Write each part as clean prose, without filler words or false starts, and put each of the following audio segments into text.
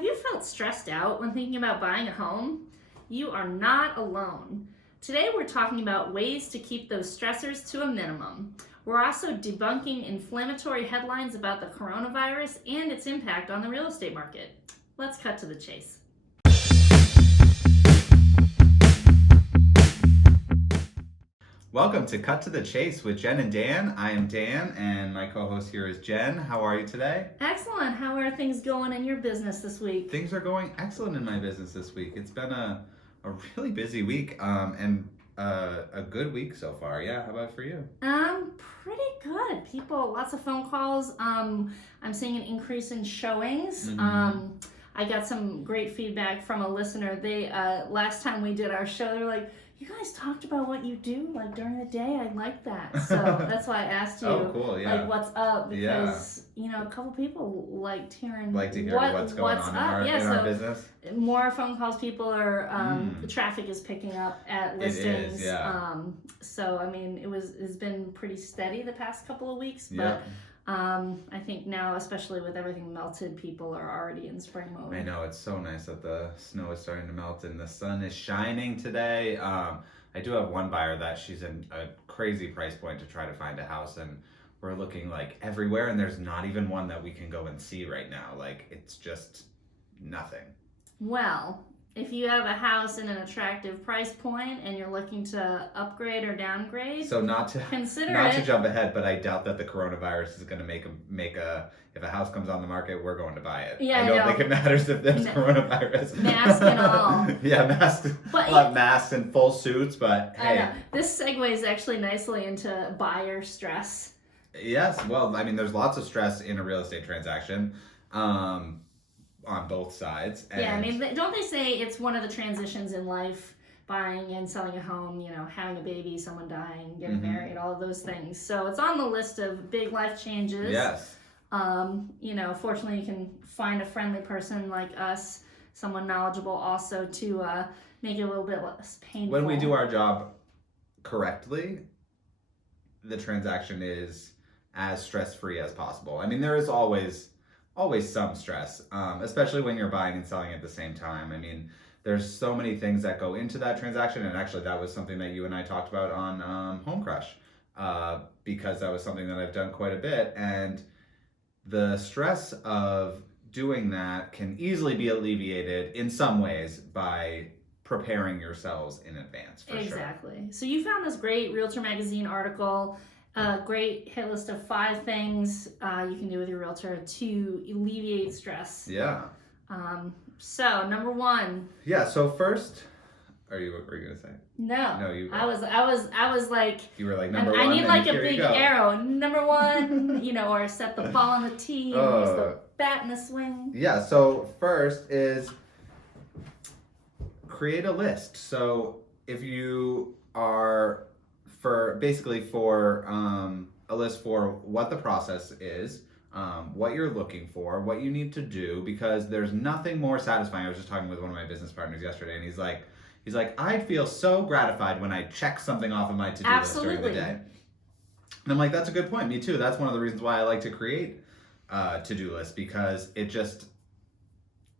Have you felt stressed out when thinking about buying a home? You are not alone. Today we're talking about ways to keep those stressors to a minimum. We're also debunking inflammatory headlines about the coronavirus and its impact on the real estate market. Let's cut to the chase. Welcome to Cut to the Chase with Jen and Dan. I am Dan, and my co-host here is Jen. How are you today? Excellent. How are things going in your business this week? Things are going excellent in my business this week. It's been a really busy week and a good week so far. Yeah, how about for you? Pretty good. People, lots of phone calls. I'm seeing an increase in showings. I got some great feedback from a listener. They last time we did our show, they were like, "You guys talked about what you do like during the day. I like that." So that's why I asked you, Oh, cool, yeah. like, what's up? Because you know, a couple people liked hearing Like to hear what's going on in our business. More phone calls. People are the traffic is picking up at listings. It is, yeah. So I mean, it's been pretty steady the past couple of weeks, but. I think now, especially with everything melted, people are already in spring mode. I know, it's so nice that the snow is starting to melt and the sun is shining today. I do have one buyer that she's in a crazy price point to try to find a house, and we're looking like everywhere, and there's not even one that we can go and see right now. Like, it's just nothing. Well, if you have a house in an attractive price point and you're looking to upgrade or downgrade, so not to jump ahead, but I doubt that the coronavirus is going to make if a house comes on the market, we're going to buy it. Yeah, I don't think it matters if there's coronavirus. Mask and all. Yeah, masks. We'll have masks and full suits, but hey. I know. This segues actually nicely into buyer stress. Yes, well, I mean, there's lots of stress in a real estate transaction. On both sides. And yeah, I mean, don't they say it's one of the transitions in life, buying and selling a home, you know, having a baby, someone dying, getting married, all of those things. So it's on the list of big life changes. Yes. You know, fortunately you can find a friendly person like us, someone knowledgeable also to make it a little bit less painful. When we do our job correctly, the transaction is as stress-free as possible. I mean, there is always some stress, especially when you're buying and selling at the same time. I mean, there's so many things that go into that transaction, and actually that was something that you and I talked about on Home Crush, because that was something that I've done quite a bit, and the stress of doing that can easily be alleviated in some ways by preparing yourselves in advance, for sure. Exactly. So you found this great Realtor Magazine article, a great hit list of 5 things you can do with your realtor to alleviate stress. Yeah. So number 1. Yeah. So first, what were you gonna say? No, you. I was like. You were like number 1. I need like a big arrow. Number 1, you know, or set the ball on the tee, use the bat in the swing. Yeah. So first is create a list. So if you are for a list for what the process is, what you're looking for, what you need to do, because there's nothing more satisfying. I was just talking with one of my business partners yesterday, and he's like, I feel so gratified when I check something off of my to-do list during the day. And I'm like, that's a good point. Me too. That's one of the reasons why I like to create to-do lists, because it just,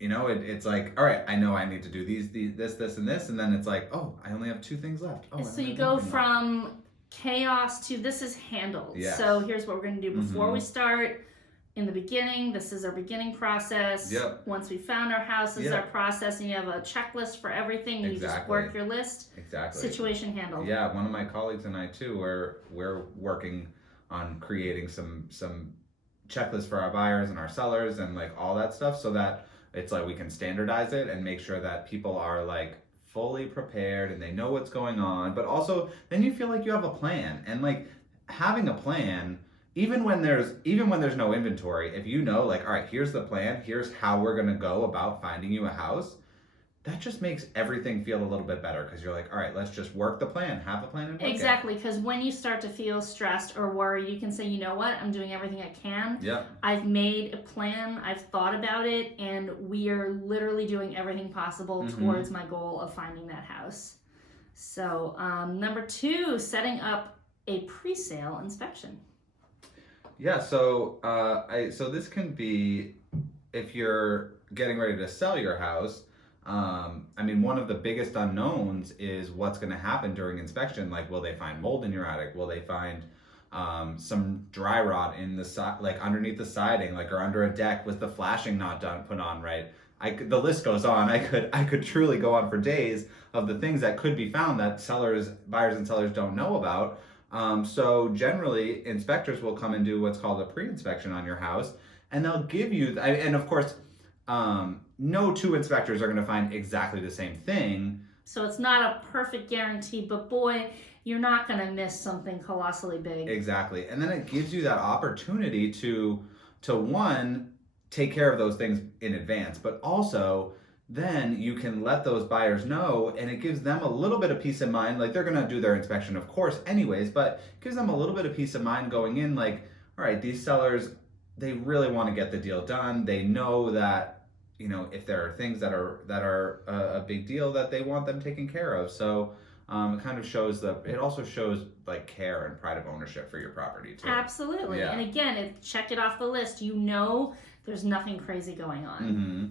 you know, it's like, all right, I know I need to do this, and this, and then it's like, oh, I only have 2 things left. Oh, so you go from chaos to this is handled. Yes. So here's what we're going to do before we start. In the beginning, this is our beginning process. Yep. Once we found our house, this is our process, and you have a checklist for everything. You just work your list. Exactly. Situation handled. Yeah, one of my colleagues and I too, we're working on creating some checklists for our buyers and our sellers and like all that stuff, so that it's like we can standardize it and make sure that people are like fully prepared and they know what's going on. But also then you feel like you have a plan, and like having a plan, even when there's no inventory, if you know like, all right, here's the plan, here's how we're gonna go about finding you a house, that just makes everything feel a little bit better, because you're like, all right, let's just work the plan, have the plan and work Exactly, because when you start to feel stressed or worried, you can say, you know what, I'm doing everything I can. Yeah. I've made a plan, I've thought about it, and we are literally doing everything possible towards my goal of finding that house. So number 2, setting up a pre-sale inspection. Yeah, so so this can be if you're getting ready to sell your house, I mean, one of the biggest unknowns is what's going to happen during inspection. Like, will they find mold in your attic? Will they find some dry rot in the side, like underneath the siding, like, or under a deck with the flashing not put on right? The list goes on. I could truly go on for days of the things that could be found that buyers and sellers don't know about. So generally, inspectors will come and do what's called a pre-inspection on your house, and they'll give you, and of course, no two inspectors are going to find exactly the same thing. So it's not a perfect guarantee, but boy, you're not going to miss something colossally big. Exactly. And then it gives you that opportunity to one, take care of those things in advance, but also then you can let those buyers know, and it gives them a little bit of peace of mind. Like, they're going to do their inspection, of course, anyways, but it gives them a little bit of peace of mind going in, like, all right, these sellers, they really want to get the deal done. They know that, you know, if there are things that are a big deal, that they want them taken care of. So it kind of shows it also shows like care and pride of ownership for your property too. Absolutely. Yeah. And again, check it off the list. You know, there's nothing crazy going on. Mm-hmm.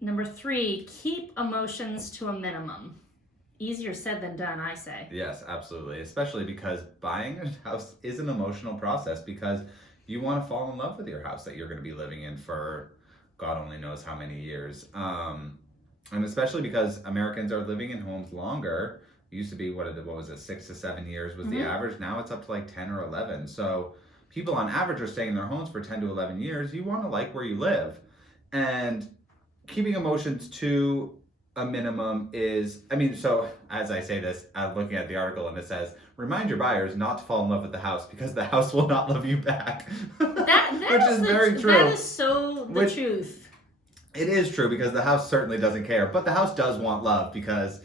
Number 3, keep emotions to a minimum. Easier said than done, I say. Yes, absolutely. Especially because buying a house is an emotional process, because you want to fall in love with your house that you're going to be living in for God only knows how many years. And especially because Americans are living in homes longer. It used to be, what was it, 6 to 7 years was the average. Now it's up to like 10 or 11. So people on average are staying in their homes for 10 to 11 years. You want to like where you live. And keeping emotions to a minimum is, I mean, so as I say this, I'm looking at the article and it says, remind your buyers not to fall in love with the house because the house will not love you back. Which is very true. That is so the truth. It is true, because the house certainly doesn't care, but the house does want love, because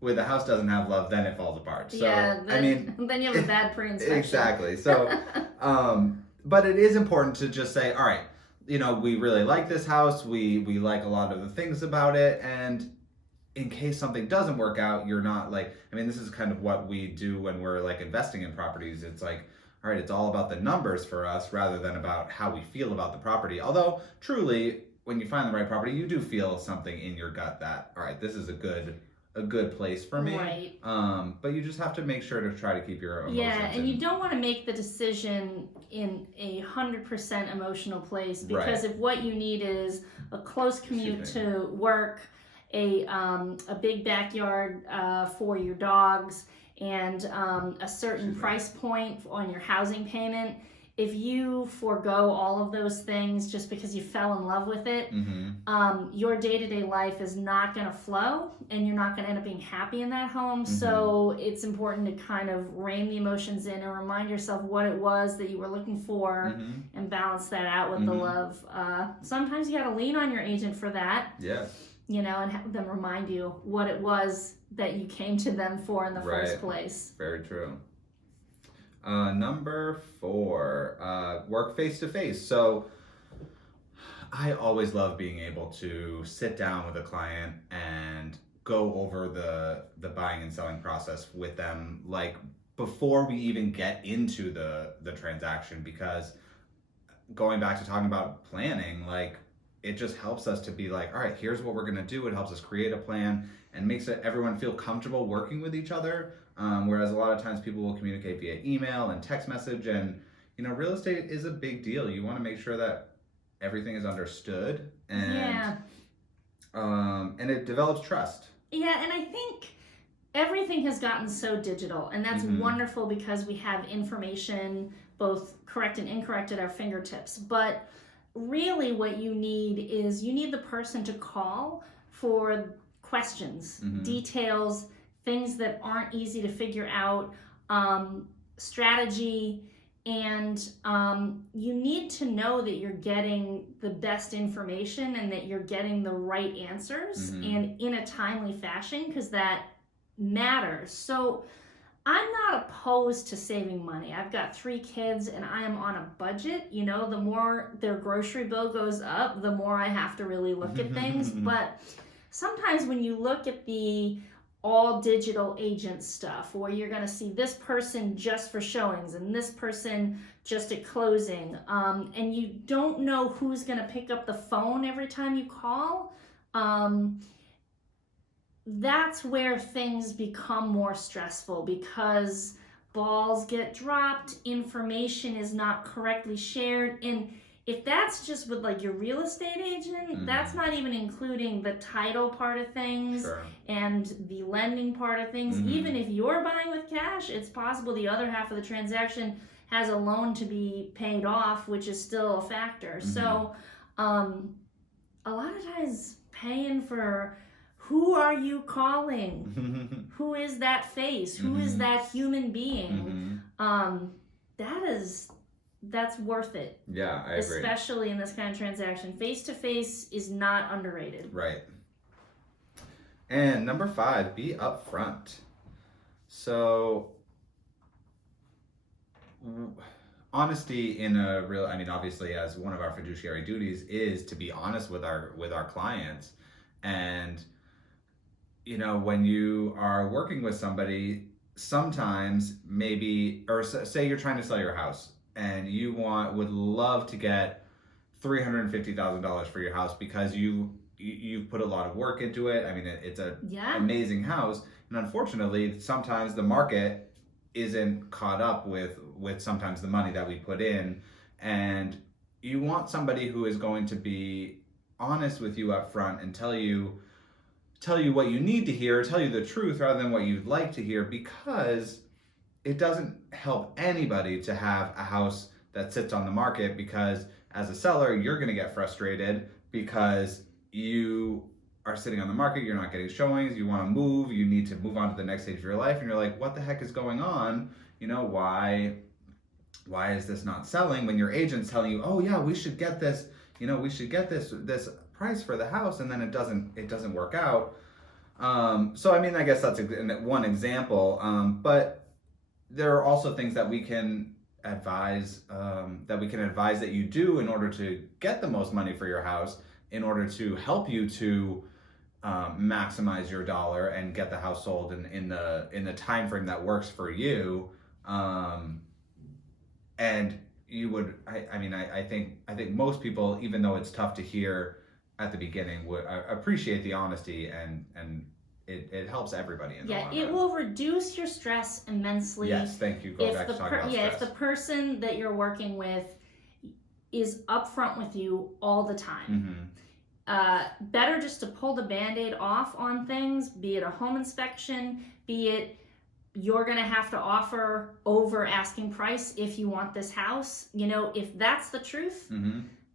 when the house doesn't have love, then it falls apart. So, yeah, then you have a bad pre-inspection. Exactly. So, but it is important to just say, all right, you know, we really like this house. We like a lot of the things about it. And in case something doesn't work out, you're not like, I mean, this is kind of what we do when we're like investing in properties. It's like, all right, it's all about the numbers for us rather than about how we feel about the property. Although truly, when you find the right property, you do feel something in your gut that, all right, this is a good place for me. Right. But you just have to make sure to try to keep your emotions. Yeah, and you don't want to make the decision in 100% emotional place, because if what you need is a close commute to work, a big backyard for your dogs, and a certain price point on your housing payment, if you forego all of those things just because you fell in love with it, your day-to-day life is not going to flow, and you're not going to end up being happy in that home. So it's important to kind of rein the emotions in and remind yourself what it was that you were looking for, and balance that out with the love. Sometimes you got to lean on your agent for that. Yes. You know, and have them remind you what it was that you came to them for in the first place. Very true. Number 4, work face-to-face. So I always love being able to sit down with a client and go over the buying and selling process with them, like before we even get into the transaction, because going back to talking about planning, like, it just helps us to be like, all right, here's what we're going to do. It helps us create a plan and makes everyone feel comfortable working with each other. Whereas a lot of times people will communicate via email and text message, and, you know, real estate is a big deal. You want to make sure that everything is understood, and and it develops trust. Yeah, and I think everything has gotten so digital, and that's wonderful, because we have information, both correct and incorrect, at our fingertips. But really what you need is the person to call for questions, details, things that aren't easy to figure out, strategy, and you need to know that you're getting the best information and that you're getting the right answers, and in a timely fashion, because that matters. So I'm not opposed to saving money. I've got 3 kids and I am on a budget. You know, the more their grocery bill goes up, the more I have to really look at things. But sometimes when you look at the all digital agent stuff, or you're going to see this person just for showings and this person just at closing, and you don't know who's going to pick up the phone every time you call, that's where things become more stressful, because balls get dropped, information is not correctly shared. And if that's just with like your real estate agent, that's not even including the title part of things and the lending part of things. Even if you're buying with cash, it's possible the other half of the transaction has a loan to be paid off, which is still a factor. So a lot of times paying for, who are you calling? Who is that face? Who is that human being? That's worth it. Yeah, I agree. Especially in this kind of transaction. Face-to-face is not underrated. Right. And number 5, be upfront. So, honesty in a real, I mean, obviously as one of our fiduciary duties is to be honest with our clients. And, you know, when you are working with somebody, sometimes maybe, or say you're trying to sell your house and you would love to get $350,000 for your house because you've put a lot of work into it. I mean, it's an amazing house. And unfortunately, sometimes the market isn't caught up with sometimes the money that we put in. And you want somebody who is going to be honest with you up front and tell you what you need to hear, tell you the truth rather than what you'd like to hear, because it doesn't help anybody to have a house that sits on the market, because as a seller, you're going to get frustrated because you are sitting on the market, you're not getting showings, you want to move, you need to move on to the next stage of your life, and you're like, what the heck is going on? You know, why is this not selling, when your agent's telling you, oh yeah, we should get this, you know, we should get this price for the house, and then it doesn't work out. So I mean, I guess that's one example, but there are also things that we can advise that you do in order to get the most money for your house, in order to help you to maximize your dollar and get the house sold in the time frame that works for you. And you would, I think most people, even though it's tough to hear at the beginning, would appreciate the honesty, and it helps everybody in the long run. It will reduce your stress immensely. Yes, thank you. Go back to talking about stress. If the person that you're working with is upfront with you all the time. Better just to pull the Band-Aid off on things, be it a home inspection, be it you're going to have to offer over asking price if you want this house. You know, if that's the truth,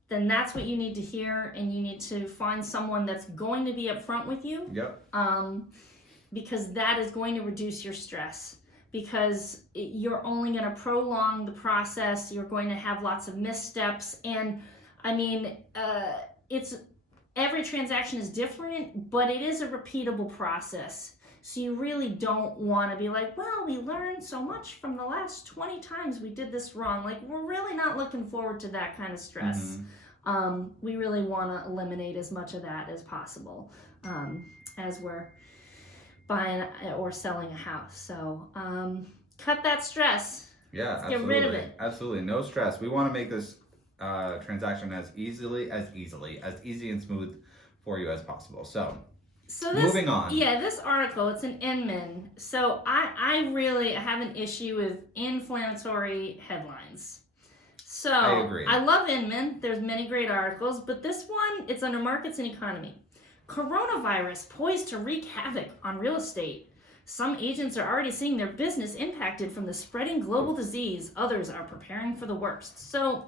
then that's what you need to hear, and you need to find someone that's going to be upfront with you. Because that is going to reduce your stress, because you're only going to prolong the process. You're going to have lots of missteps. And I mean, every transaction is different, but it is a repeatable process. So you really don't want to be like, well, we learned so much from the last 20 times we did this wrong. Like, we're really not looking forward to that kind of stress. We really want to eliminate as much of that as possible as we're buying or selling a house. So cut that stress. Yeah, absolutely. Get rid of it. Absolutely. No stress. We want to make this transaction as easy and smooth for you as possible. So this, moving on. Yeah, this article, it's an Inman. So I really have an issue with inflammatory headlines. So I agree. I love Inman. There's many great articles, but this one, it's under markets and economy. Coronavirus poised to wreak havoc on real estate. Some agents are already seeing their business impacted from the spreading global disease. Others are preparing for the worst. So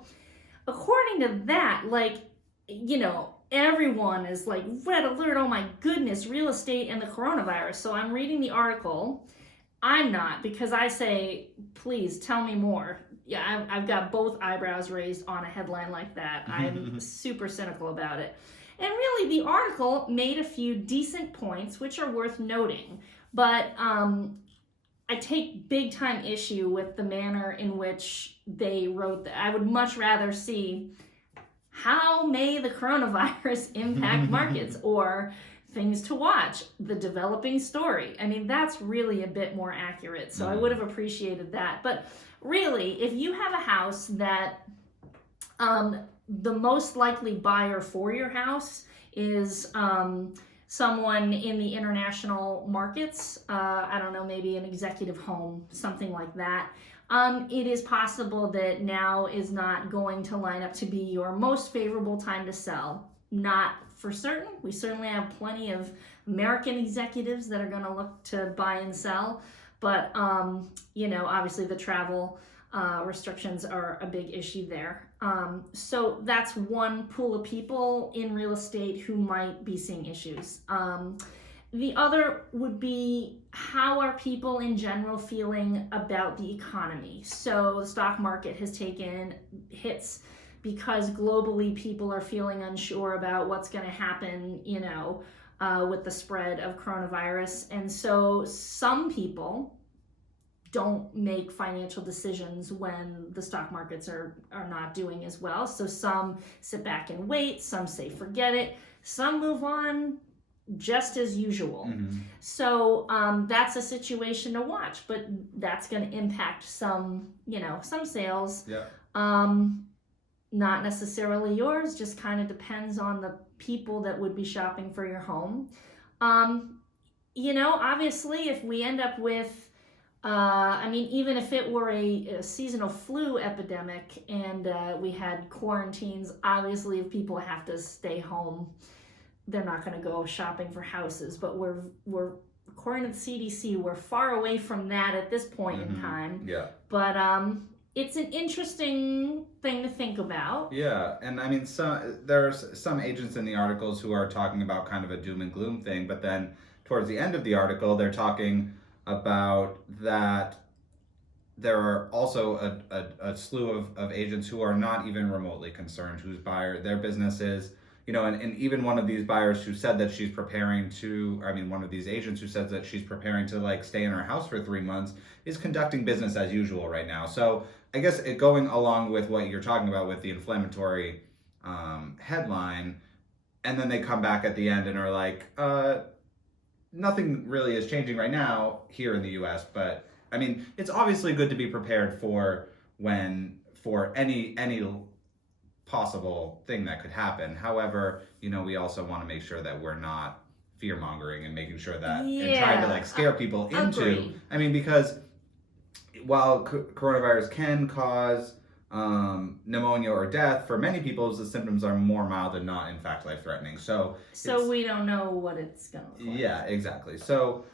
according to that, like, you know, everyone is like, red alert, oh my goodness, real estate and the coronavirus. So I'm reading the article. I'm not, because I say, please tell me more. Yeah, I've got both eyebrows raised on a headline like that. I'm super cynical about it. And really, the article made a few decent points, which are worth noting. But I take big time issue with the manner in which they wrote that. I would much rather see, how may the coronavirus impact markets, or things to watch, the developing story. I mean, that's really a bit more accurate. So I would have appreciated that. But really, if you have a house that the most likely buyer for your house is someone in the international markets, I don't know, maybe an executive home, something like that. It is possible that now is not going to line up to be your most favorable time to sell. Not for certain. We certainly have plenty of American executives that are going to look to buy and sell, but obviously the travel restrictions are a big issue there. So that's one pool of people in real estate who might be seeing issues. The other would be, how are people in general feeling about the economy? So the stock market has taken hits because globally people are feeling unsure about what's going to happen, with the spread of coronavirus. And so some people don't make financial decisions when the stock markets are not doing as well. So some sit back and wait, some say forget it, some move on just as usual. So that's a situation to watch, but that's going to impact some sales. Not necessarily yours, just kind of depends on the people that would be shopping for your home. Obviously if we end up with even if it were a seasonal flu epidemic and we had quarantines, obviously if people have to stay home, they're not going to go shopping for houses. But we're according to the CDC, we're far away from that at this point in time. But it's an interesting thing to think about. Yeah, and I mean, there's some agents in the articles who are talking about kind of a doom and gloom thing, but then towards the end of the article, they're talking about that there are also a slew of agents who are not even remotely concerned, whose their business is, and even one of these buyers who said that she's preparing to, one of these agents who says that she's preparing to stay in her house for 3 months is conducting business as usual right now. So I guess going along with what you're talking about with the inflammatory headline, and then they come back at the end and are like, nothing really is changing right now here in the US, but it's obviously good to be prepared for any possible thing that could happen. However, we also want to make sure that we're not fear-mongering and making sure that and trying to scare people into. Because while coronavirus can cause pneumonia or death, for many people the symptoms are more mild and not in fact life-threatening. So we don't know what it's gonna look like. Yeah, exactly. So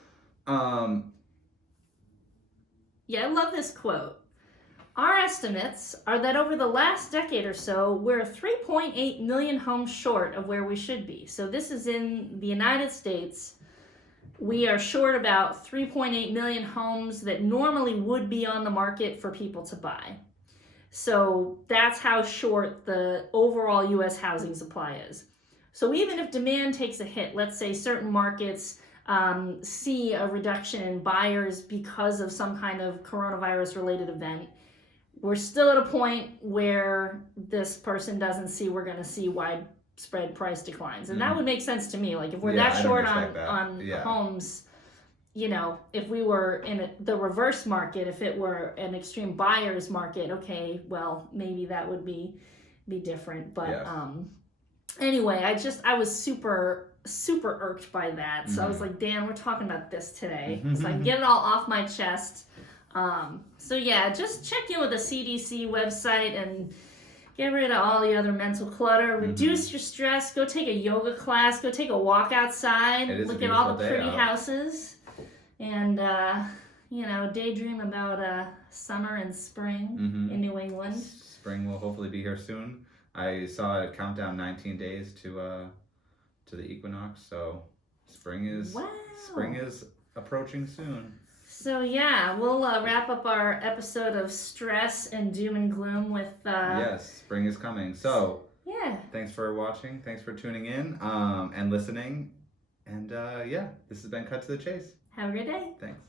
I love this quote. Our estimates are that over the last decade or so, we're 3.8 million homes short of where we should be. So this is in the United States. We are short about 3.8 million homes that normally would be on the market for people to buy. So that's how short the overall U.S. housing supply is. So even if demand takes a hit, let's say certain markets see a reduction in buyers because of some kind of coronavirus-related event, we're still at a point where this person doesn't see we're going to see widespread price declines. And that would make sense to me. If we're that short on homes, if we were in the reverse market, if it were an extreme buyer's market, okay, well, maybe that would be different. But anyway, I was super irked by that. So I was like, Dan, we're talking about this today. So I can get it all off my chest. Just check in with the CDC website and get rid of all the other mental clutter. Reduce your stress. Go take a yoga class. Go take a walk outside. Look at all the pretty houses. And, daydream about summer and spring in New England. Spring will hopefully be here soon. I saw it count down 19 days to the equinox. So spring is approaching soon. So we'll wrap up our episode of stress and doom and gloom with yes, spring is coming. So thanks for watching, thanks for tuning in and listening, and this has been Cut to the Chase. Have a great day. Thanks.